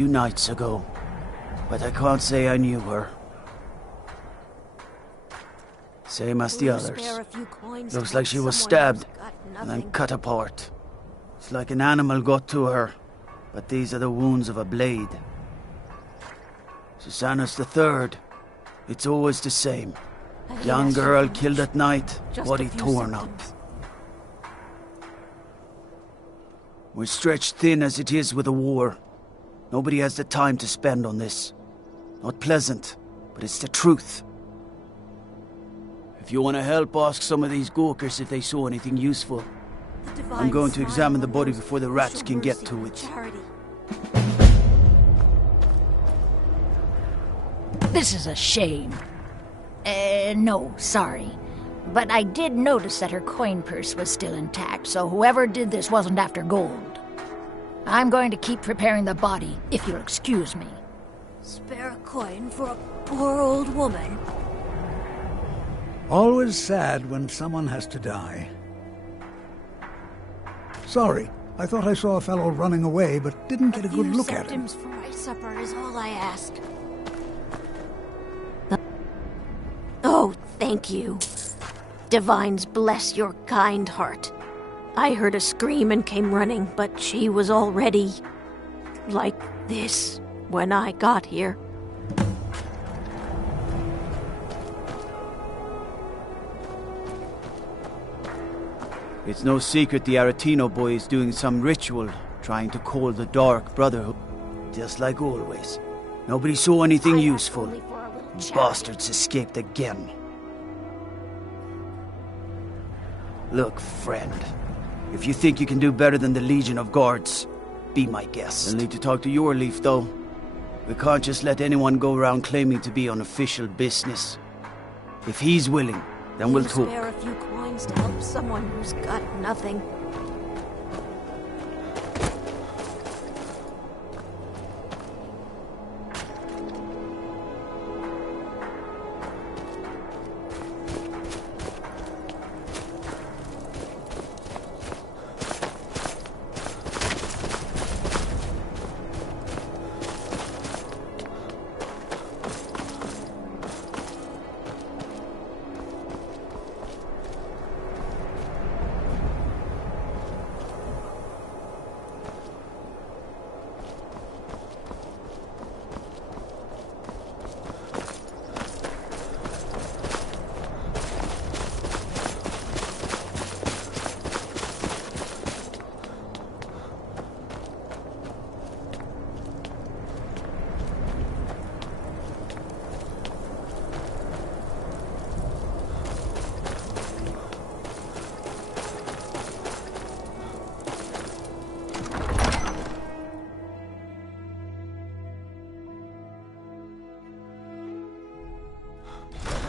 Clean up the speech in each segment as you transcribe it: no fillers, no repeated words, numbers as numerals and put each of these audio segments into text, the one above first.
few nights ago, but I can't say I knew her. Same as the others. Looks like she was stabbed and then cut apart. It's like an animal got to her, but these are the wounds of a blade. Susanna's the third. It's always the same. Young girl killed at night, body torn up. We're stretched thin as it is with the war. Nobody has the time to spend on this. Not pleasant, but it's the truth. If you want to help, ask some of these Gawkers if they saw anything useful. I'm going to examine the body before the rats can get to it. This is a shame. No, sorry. But I did notice that her coin purse was still intact, so whoever did this wasn't after gold. I'm going to keep preparing the body, if you'll excuse me. Spare a coin for a poor old woman. Always sad when someone has to die. Sorry, I thought I saw a fellow running away, but didn't get a good look at him. A few centimes for my supper is all I ask. Oh, thank you. Divines bless your kind heart. I heard a scream and came running, but she was already like this when I got here. It's no secret the Aretino boy is doing some ritual, trying to call the Dark Brotherhood. Just like always. Nobody saw anything useful. Bastards escaped again. Look, friend. If you think you can do better than the Legion of Guards, be my guest. I'll need to talk to your Leaf, though. We can't just let anyone go around claiming to be on official business. If he's willing, then we'll talk. Spare a few coins to help someone who's got nothing.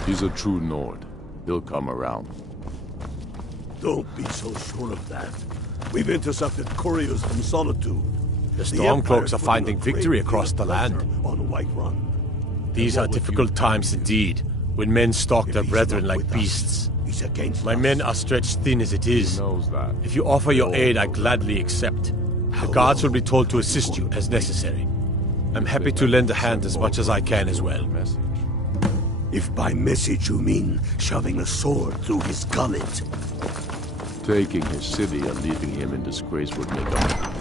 He's a true Nord. He'll come around. Don't be so sure of that. We've intercepted couriers from Solitude. The Stormcloaks are finding victory across the land. On Whiterun. These are difficult times indeed, when men stalk their brethren like beasts. My men are stretched thin as it is. If you offer your aid, I gladly accept. The guards will be told to assist you as necessary. I'm happy to lend a hand as much as I can as well. If by message you mean shoving a sword through his gullet. Taking his city and leaving him in disgrace would make up.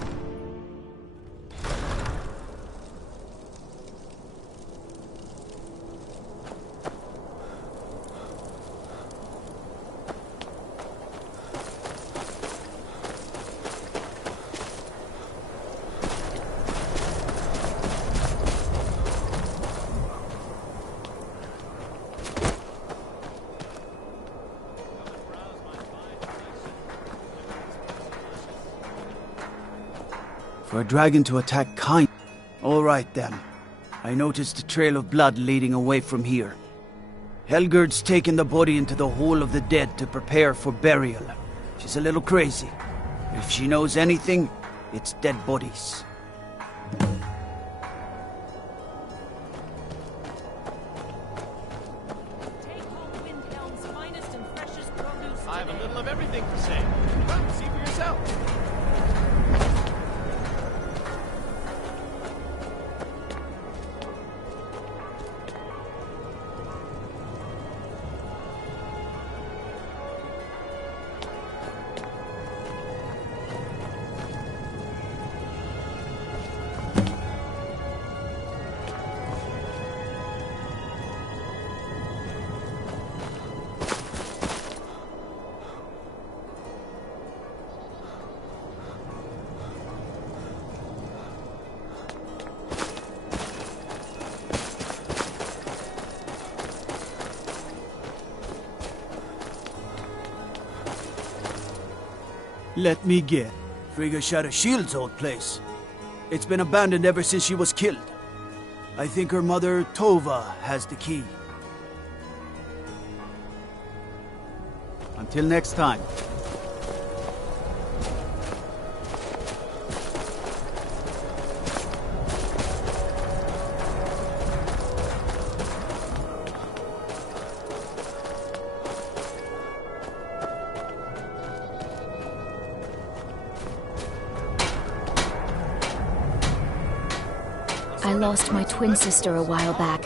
For a dragon to attack kind. All right then. I noticed a trail of blood leading away from here. Helgerd's taken the body into the Hall of the Dead to prepare for burial. She's a little crazy. If she knows anything, it's dead bodies. I have a little of everything to say. Come, see for yourself. Let me get. Frigga Shield's old place. It's been abandoned ever since she was killed. I think her mother, Tova, has the key. Until next time. I lost my twin sister a while back.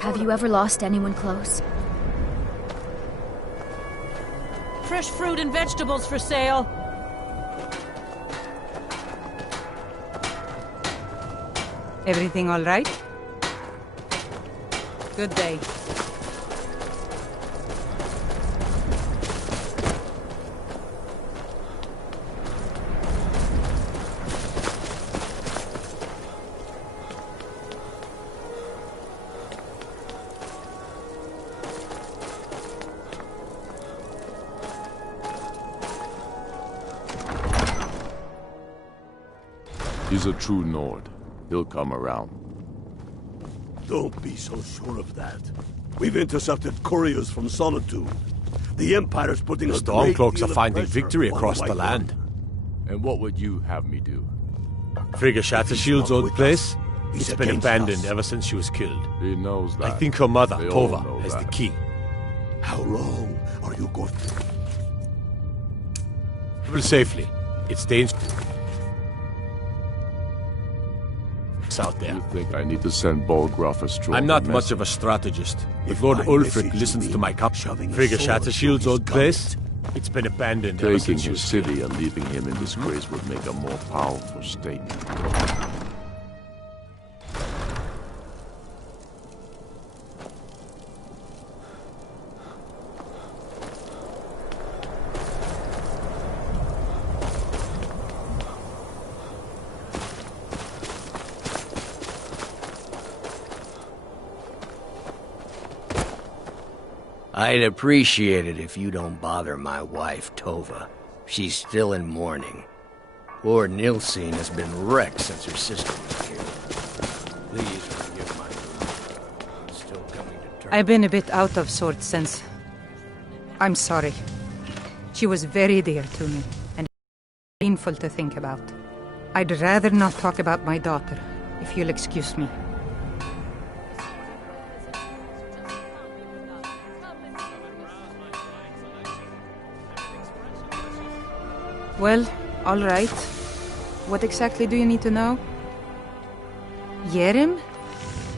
Have you ever lost anyone close? Fresh fruit and vegetables for sale. Everything all right? Good day. He's a true Nord. He'll come around. Don't be so sure of that. We've intercepted couriers from Solitude. The Empire's putting a Stormcloaks are finding victory across the land. And what would you have me do? Frigga Shield's old place? It's been abandoned ever since she was killed. He knows that. I think her mother, They all Tova, know has that. the key. How long are you going to... Travel safely. It's dangerous out there. You think I need to send Bolgraf a stroke? I'm not much of a strategist, but Lord Ulfric listens to my company. Frigga Shield's old place? It's been abandoned ever Taking since she his was city and leaving him in disgrace would make a more powerful state. I'd appreciate it if you don't bother my wife, Tova. She's still in mourning. Poor Nilsine has been wrecked since her sister was killed. Please forgive my mood. I'm still coming to terms. I've been a bit out of sorts since... I'm sorry. She was very dear to me, and painful to think about. I'd rather not talk about my daughter, if you'll excuse me. Well, all right. What exactly do you need to know? Yerim?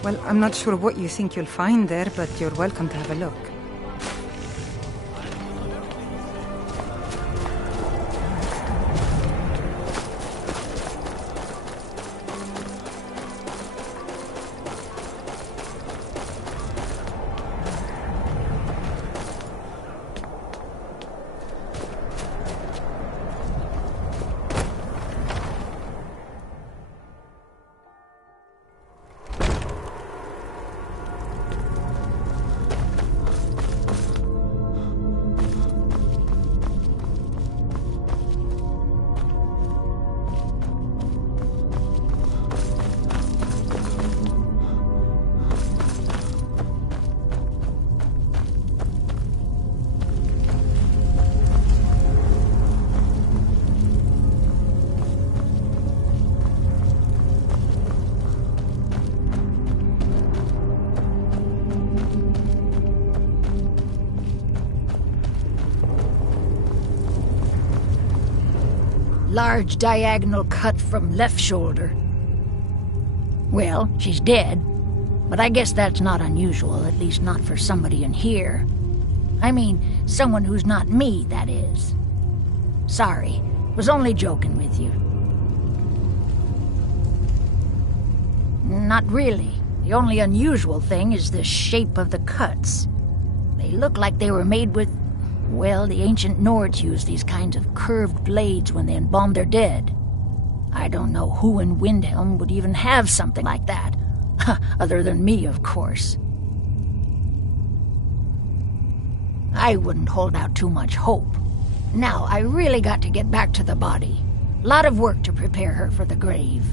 Well, I'm not sure what you think you'll find there, but you're welcome to have a look. Large diagonal cut from left shoulder. Well, she's dead, but I guess that's not unusual, at least not for somebody in here. I mean, someone who's not me, that is. Sorry, was only joking with you. Not really. The only unusual thing is the shape of the cuts. They look like they were made with... Well, the ancient Nords used these kinds of curved blades when they embalmed their dead. I don't know who in Windhelm would even have something like that. Other than me, of course. I wouldn't hold out too much hope. Now, I really got to get back to the body. Lot of work to prepare her for the grave.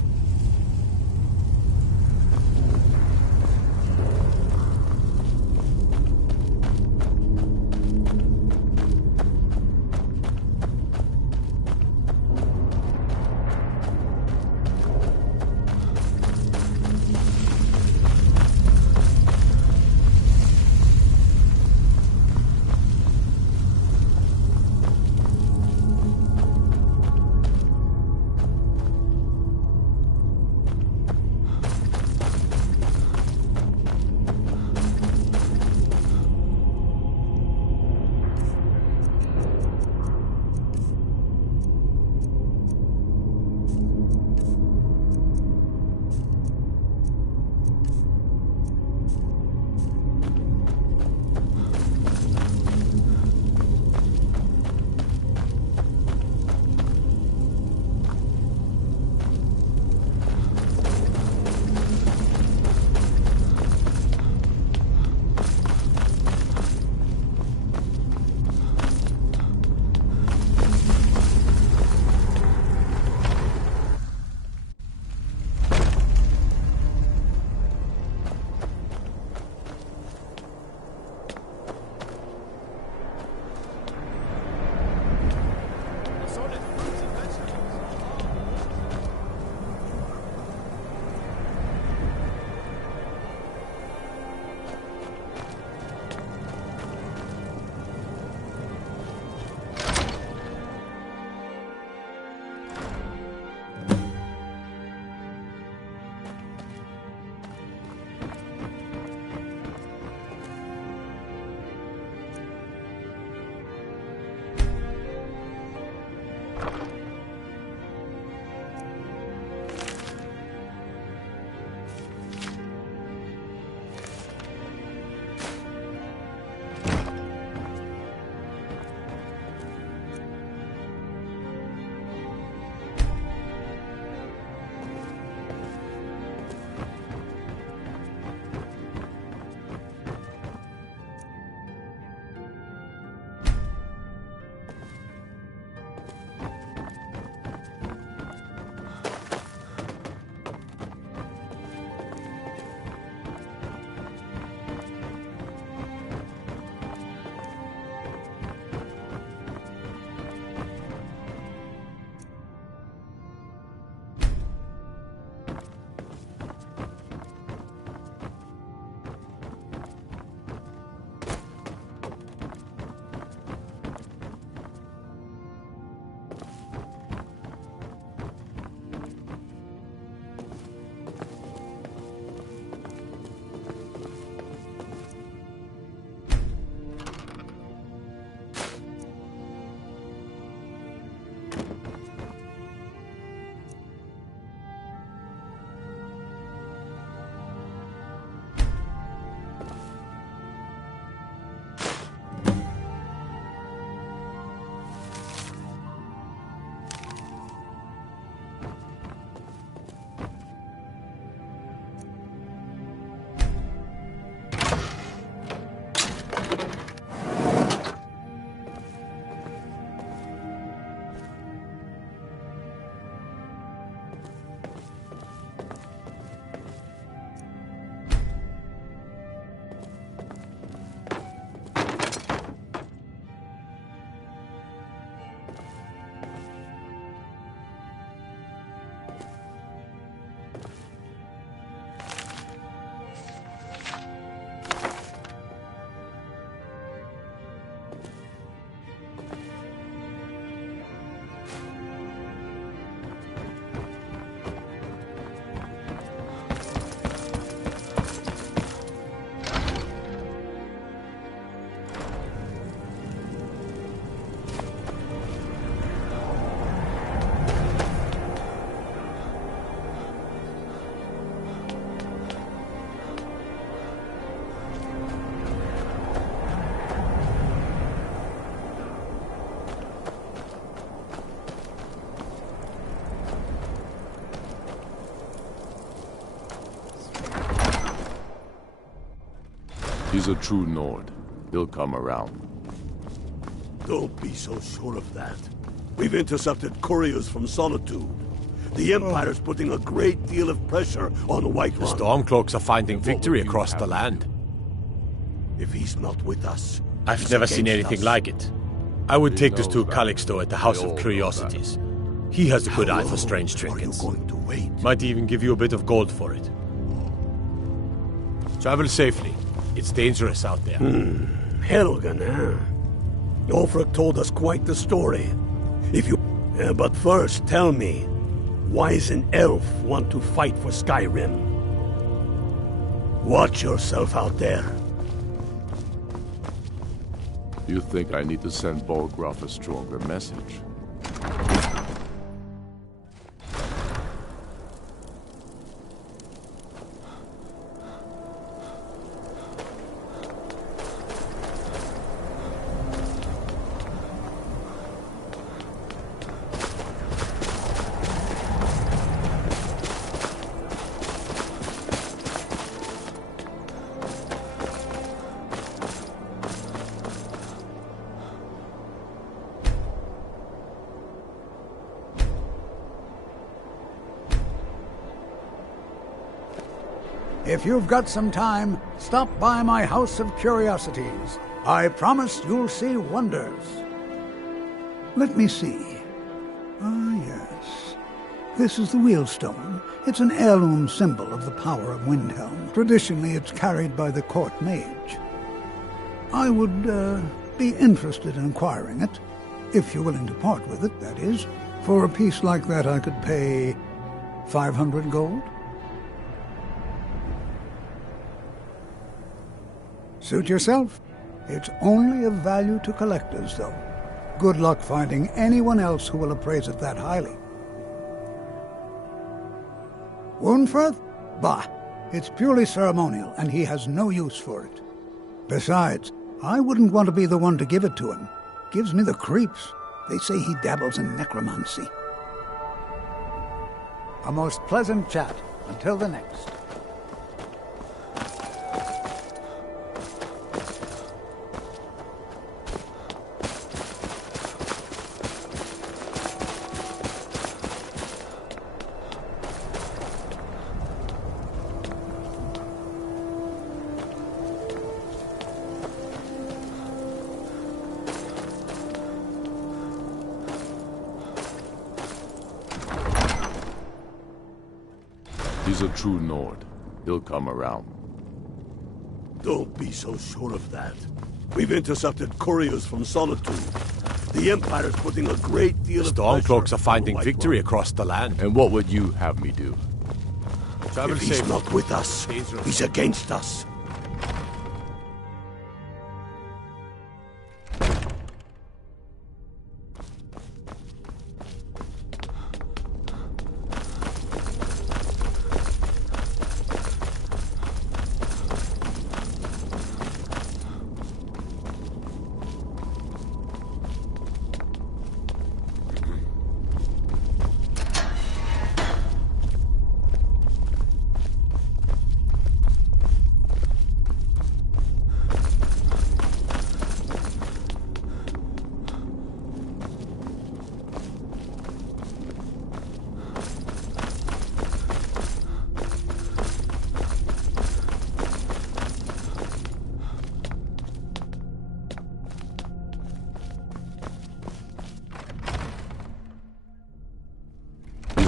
He's a true Nord. He'll come around. Don't be so sure of that. We've intercepted couriers from Solitude. The Empire's putting a great deal of pressure on Whiterun. The Stormcloaks are finding victory across the land. If he's not with us... I've never seen anything like it. I would take this to Calixto at the House of Curiosities. He has a good eye for strange trinkets. Might even give you a bit of gold for it. Travel safely. It's dangerous out there. Helgen, huh? Ulfric told us quite the story. If you... but first, tell me, why does an elf want to fight for Skyrim? Watch yourself out there. You think I need to send Bolgraf a stronger message? If you've got some time, stop by my House of Curiosities. I promise you'll see wonders. Let me see. Ah, yes. This is the Wheelstone. It's an heirloom symbol of the power of Windhelm. Traditionally, it's carried by the court mage. I would, be interested in acquiring it. If you're willing to part with it, that is. For a piece like that, I could pay 500 gold. Suit yourself. It's only of value to collectors, though. Good luck finding anyone else who will appraise it that highly. Woundfirth? Bah! It's purely ceremonial, and he has no use for it. Besides, I wouldn't want to be the one to give it to him. Gives me the creeps. They say he dabbles in necromancy. A most pleasant chat. Until the next. He's a true Nord. He'll come around. Don't be so sure of that. We've intercepted couriers from Solitude. The Empire's putting a great deal of Stormcloaks are finding victory across the land. And what would you have me do? If he's not with us, he's against us.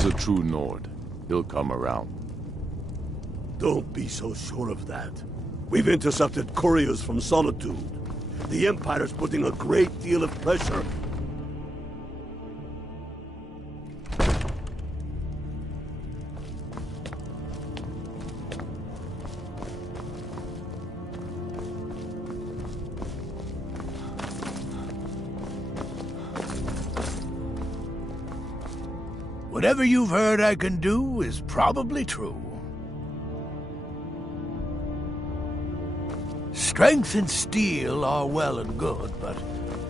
A true Nord. He'll come around. Don't be so sure of that. We've intercepted couriers from Solitude. The Empire's putting a great deal of pressure. Whatever you've heard I can do is probably true. Strength and steel are well and good, but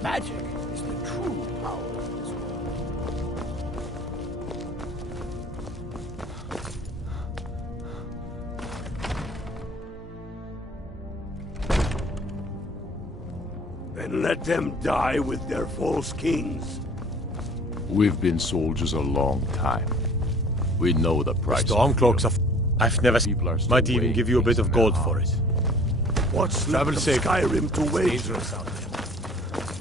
magic is the true power of this and let them die with their false kings. We've been soldiers a long time. We know the price. Stormcloaks are... I've never... Might even give you a bit of gold for it. What's left of Skyrim to wager?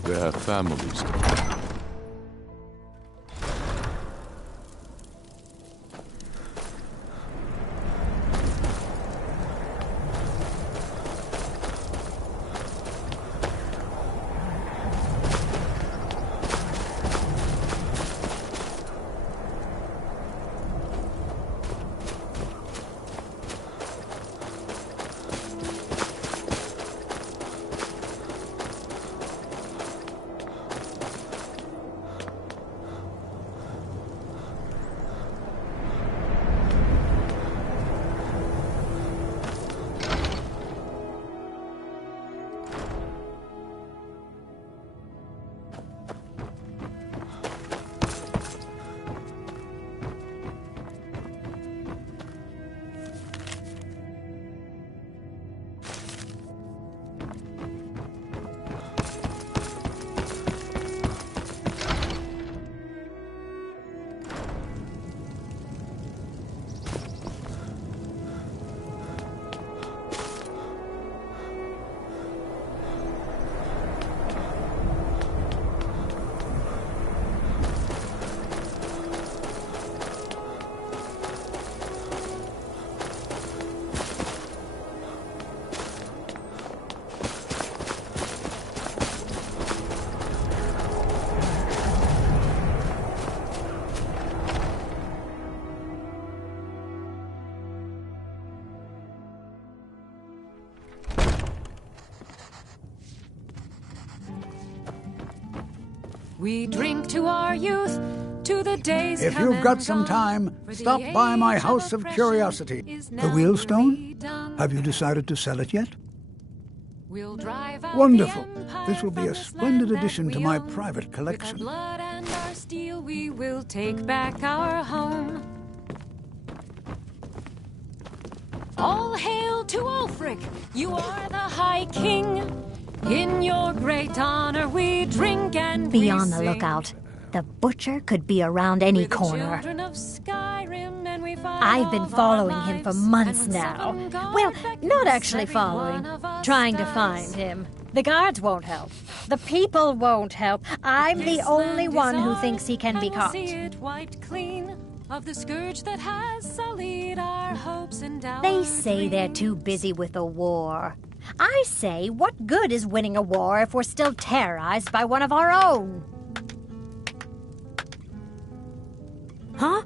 They have families. We drink to our youth, to the days. If you've got some time, stop by my house of curiosity. The Wheelstone? Have you decided to sell it yet? Wonderful. This will be a splendid addition to my private collection. With our blood and our steel, we will take back our home. All hail to Ulfric, you are the High King. In your great honor we drink and be on the lookout. The butcher could be around any corner. I've been following him for months now. Well, not actually following. Trying to find him. The guards won't help. The people won't help. I'm the only one who thinks he can be caught. Of the scourge that has sullied our hopes and doubts. They say they're too busy with the war. I say, what good is winning a war if we're still terrorized by one of our own? Huh?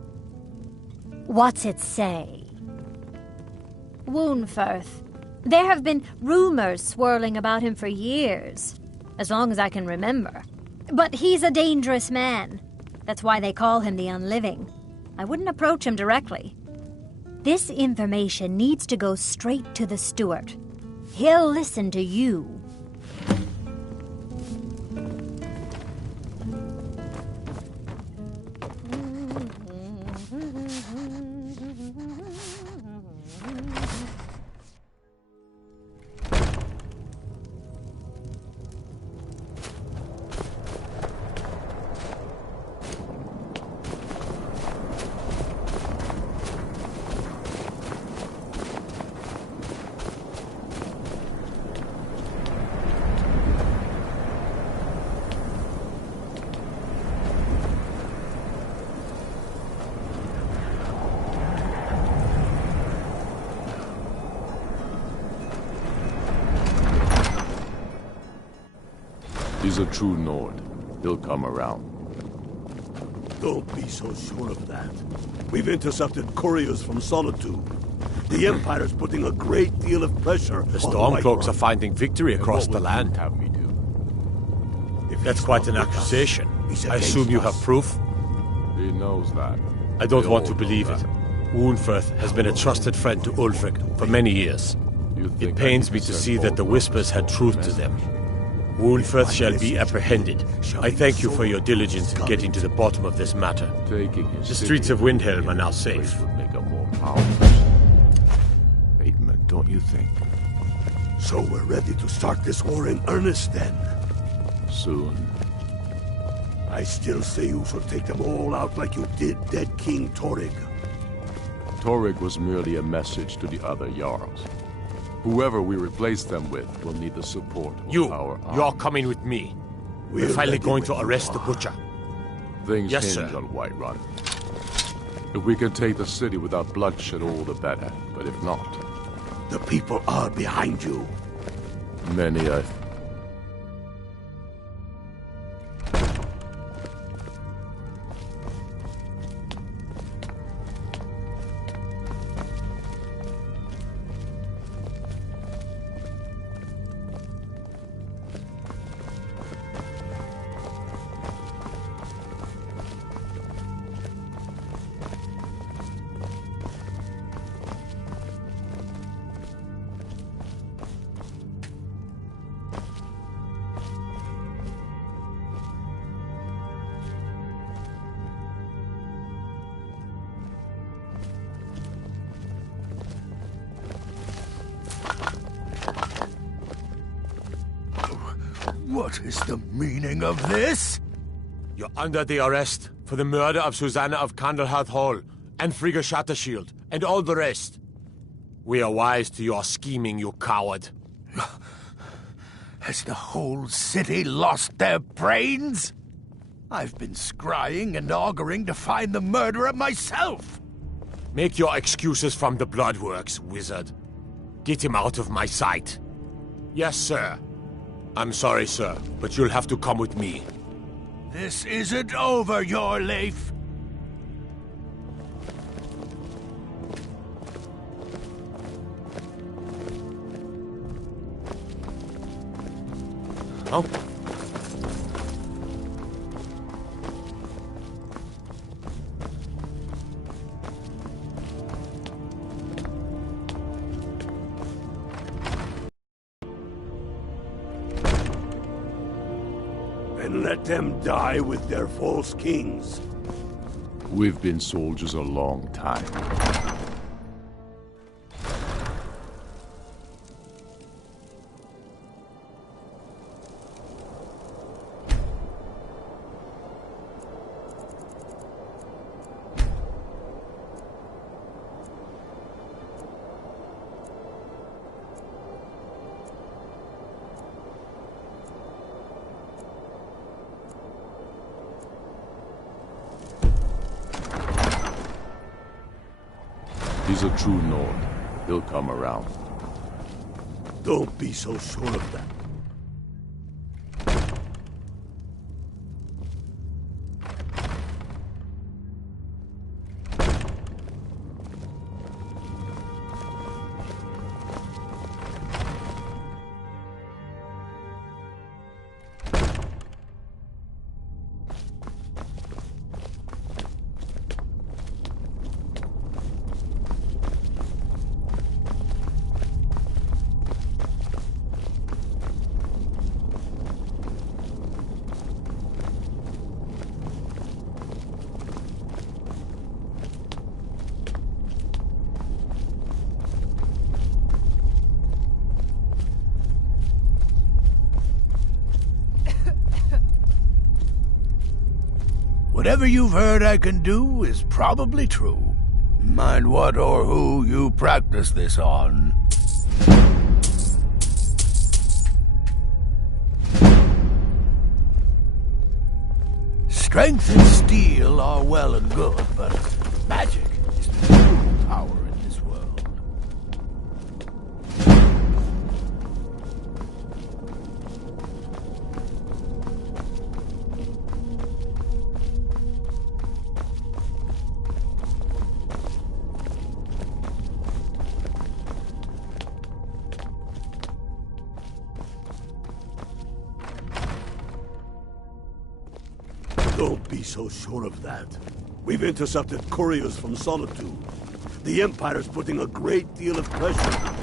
What's it say? Woundfirth. There have been rumors swirling about him for years, as long as I can remember. But he's a dangerous man. That's why they call him the Unliving. I wouldn't approach him directly. This information needs to go straight to the steward. He'll listen to you. He's a true Nord. He'll come around. Don't be so sure of that. We've intercepted couriers from Solitude. The Empire's putting a great deal of pressure. The Stormcloaks are finding victory across the land. Have me do? That's quite an accusation. I assume you have proof? He knows that. I don't want to believe it. Woundfirth has been a trusted friend to Ulfric for many years. It pains me to see that the Whispers had truth to them. Woundfirth shall be apprehended. I thank you for your diligence in getting to the bottom of this matter. The streets of Windhelm are now safe. Would make a more powerful statement, don't you think? So we're ready to start this war in earnest then? Soon. I still say you should take them all out like you did dead King Torrig. Torrig was merely a message to the other Jarls. Whoever we replace them with will need the support of our army. You're coming with me. We're finally going to arrest the butcher. Things Yes, hinge sir. on Whiterun. If we can take the city without bloodshed, all the better. But if not... The people are behind you. Many, What is the meaning of this? You're under the arrest for the murder of Susanna of Candlehearth Hall, and Frigga Shattershield, and all the rest. We are wise to your scheming, you coward. Has the whole city lost their brains? I've been scrying and auguring to find the murderer myself. Make your excuses from the bloodworks, wizard. Get him out of my sight. Yes, sir. I'm sorry, sir, but you'll have to come with me. This isn't over, your Leif. Oh? And let them die with their false kings. We've been soldiers a long time. He's a true Nord. He'll come around. Don't be so sure of that. Whatever you've heard I can do is probably true. Mind what or who you practice this on. Strength and steel are well and good, but magic is the true power in this world. Don't be so sure of that. We've intercepted couriers from Solitude. The Empire's putting a great deal of pressure